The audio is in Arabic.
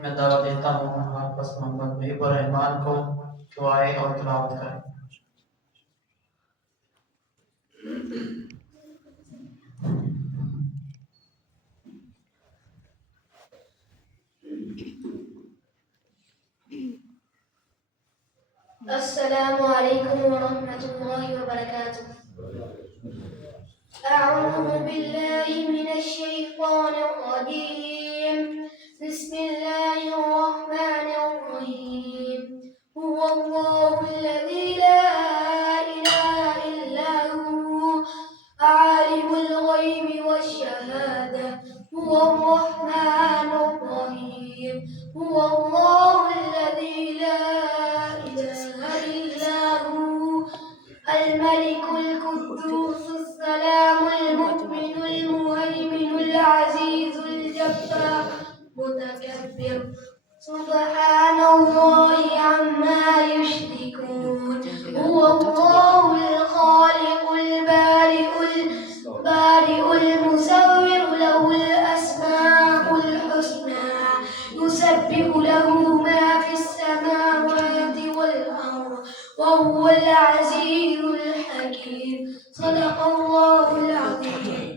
मैं दावा देता हूँ हमारे पास मोहम्मद मुहिब और रहमान को कि वो आए और तिलावत करें। अस्सलामु अलैकुम वरहमतुल्लाहि वबरकातुह। أعوذ بالله من الشيطان الرجيم. بسم الله الرحمن الرحيم. هو الله الذي لا إله إلا هو عالم الغيب والشهادة هو الرحمن الرحيم. هو الله الذي لا إله إلا هو الملك القدوس السلام المؤمن المهيمن العزيز الجبار متكبر سبحان الله عما يشركون. هو الله الخالق البارئ المصور له الأسماء الحسنى يسبح له ما في السماوات والأرض وهو العزيز الحكيم. صدق الله العظيم.